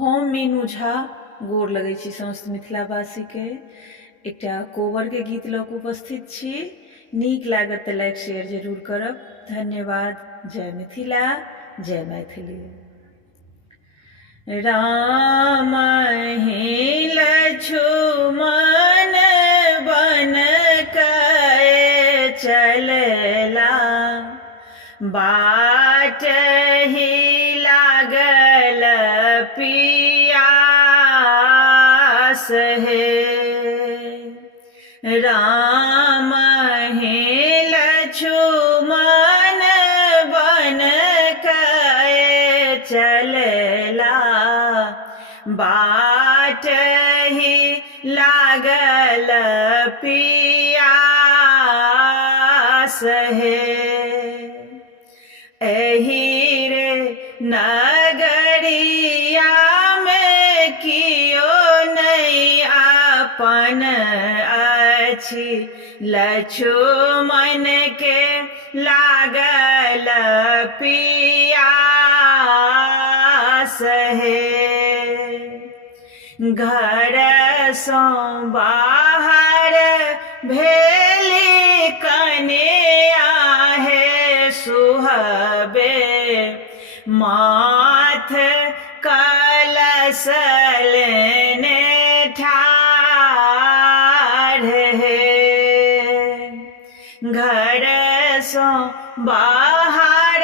हम मीनू झा गोर लगै छी समस्त मिथिलावासी के। एकटा कोबर के गीत लऽ कऽ उपस्थित छी। नीक लागत तऽ लाइक शेयर जरूर करब। धन्यवाद। जय मिथिला, जय मैथिली। राम ही लक्ष्मण बन कए चलला, बाट ही लागल पियास हे। राम ही लक्ष्मण बन कए चलला, बाट ही लागल पियास हे। एही रे नगरिया में कियो नहीं अपन अछि, लक्ष्मण के लागल पियास हे। घर सँ बाहर भेली कन्या हे सुहबे, माथ कलश लेने ठाढ़ हे। घर सँ बाहर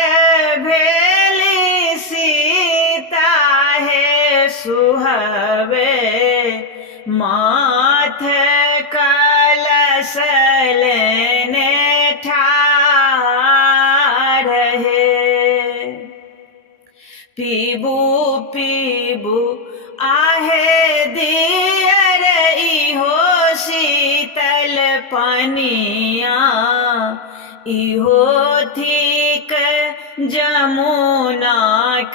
भेली सीता हे सुहबे, माथ कलश लेने ठाढ़ हे। पीबू पीबू आहे दियर इहो शीतल पनिया, इहो थिक जमुना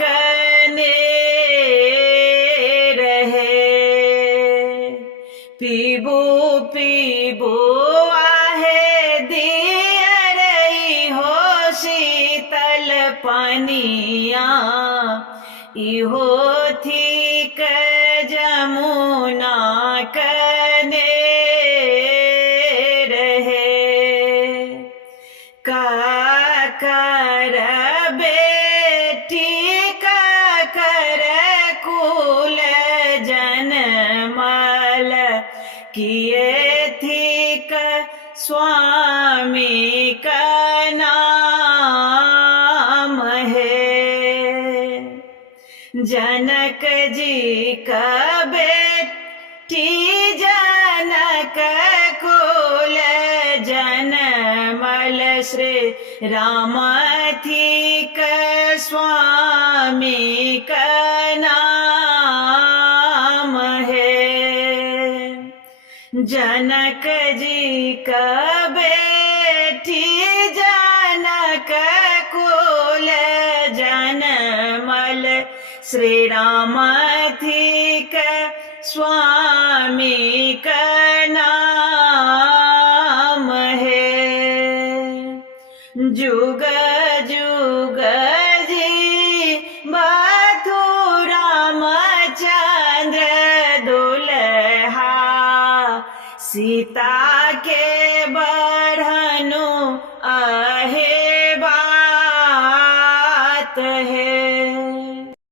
कनेर हे। पीबू पीबू आहे दियर इहो शीतल पनिया, इहो थिक जमुना कनेर हे। काकर बेटी काकर कुल जनमल, किए थिक स्वामी का नाम है। जनक जी का बेटी जनक कुल जनमल, श्री राम थिक स्वामी का नाम है। जनक जी का बेटी जनक कुल जनमल, श्री राम थिक स्वामी का नाम है। जुग जुग जी बधू रामचंद्र दुल्हा, सीता